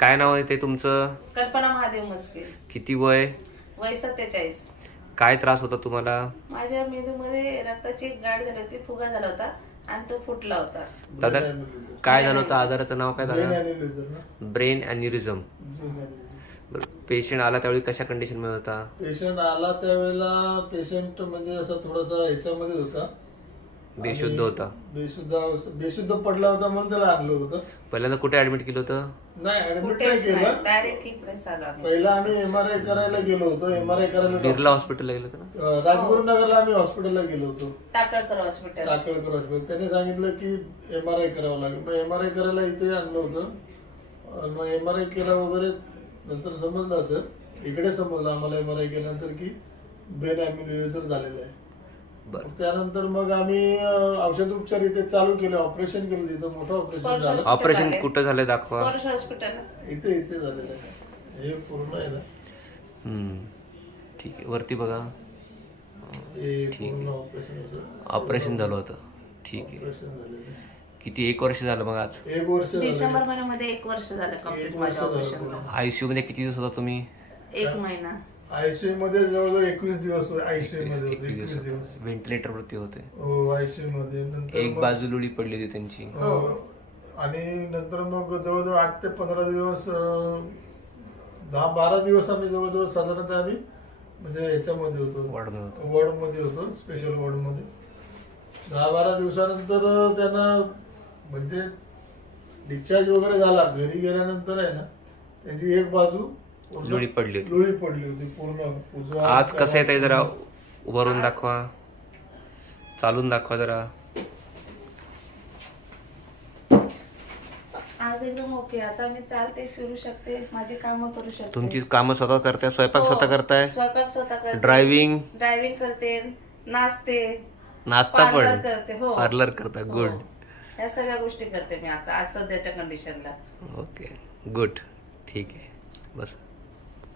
काय नाव आहे ते तुमचं? कल्पना महादेव मस्के. किती वय? वय 47. काय त्रास होता तुम्हाला? माझ्या मेंदूमध्ये रक्ताची एक गाठ झाली होती, फुगा झाला होता आणि तो फुटला होता. दादा काय झालं होतं? आजाराचं नाव काय झालं? ब्रेन अॅन्युरिझम. पेशंट आला त्यावेळी कशा कंडिशन मध्ये होता? पेशंट आला त्यावेळेला पेशंट म्हणजे असं थोडासा ह्याच्यामध्ये होता, बेशुद्ध होता. बेशुद्ध पडला होता म्हणून त्याला आणलं होतं. पहिल्यांदा कुठे ऍडमिट केलं होतं? नाही ऍडमिट नाही कुठेच नाही, केलं. डायरेक्ट इकडे चालू आम्ही. पहिला आम्ही MRI करायला गेलो होतो. MRI करायला बिर्ला हॉस्पिटलला गेलं होतं ना? राजगुरुनगरला आम्ही हॉस्पिटलला गेलो होतो. टाकळकर हॉस्पिटल. टाकळकर हॉस्पिटल. त्याने सांगितलं की MRI करावं लागेल. मग MRI करायला इथे आणलं होतं. मग MRI केला वगैरे. नंतर समजलं असं, इकडे समजलं आम्हाला MRI केल्यानंतर की ब्रेन अॅन्युरिझम झालेलं आहे. बरं. त्यानंतर मग आम्ही औषधोपचार इथे चालू केले. ऑपरेशन केलं, तिथं मोठं ऑपरेशन झालं. ऑपरेशन कुठं झालं दाखवा? स्पर्श हॉस्पिटल. इथे झालेलं आहे. हे पूर्ण आहे ना, ठीक आहे, वरती बघा. हे पूर्ण ऑपरेशन ऑपरेशन झालं होतं. ठीक आहे. ऑपरेशन झालेलं आहे. किती, 1 वर्ष झालं मग आज? 1 वर्ष झालं. डिसेंबर महिन्यामध्ये 1 वर्ष झालं कम्प्लीट एक वर्ष माझ्या झालं. ऑपरेशनला. आयसीयू मध्ये किती दिवस होता तुम्ही? 1 महिना. आयसीयू मध्ये जवळजवळ 21 दिवस आयसीयू मध्ये होते. 21 21 दिवस. व्हेंटिलेटर वरती होते. हो, आयसीयू मध्ये. नंतर एक मग- बाजू लुळी पडली होती त्यांची. हो. आणि नंतर मग जवळजवळ 8 ते 15 दिवस 10-12 दिवस आम्ही जवळजवळ साधारणतः आम्ही म्हणजे ह्याच्यामध्ये होतो, वॉर्डमध्ये होतो. वॉर्डमध्ये होतो, स्पेशल वॉर्डमध्ये. 10-12 दिवसानंतर त्यांना म्हणजे डिस्चार्ज वगैरे झाला. घरी गेल्यानंतर आहे ना, त्यांची एक बाजू पूर्ण लुळी पडली होती. लुळी पडली होती पूर्ण. उजवा आज कसं आहे ते जरा वरून दाखवा, चालून दाखवा जरा. आज एकदम ओके. आता मी चालते, फिरू शकते, माझी कामं करू शकते. तुमची कामं स्वतः करताय? स्वयंपाक हो, स्वतः करताय? स्वयंपाक स्वतः करते. ड्रायव्हिंग करते, नाचते, नाश्ता पार्लर पण करते. हो, पार्लर करता? गुड. हो. या सगळ्या गोष्टी करते मी आता आज सध्याच्या कंडिशनला. Okay, good. ठीक आहे, बस.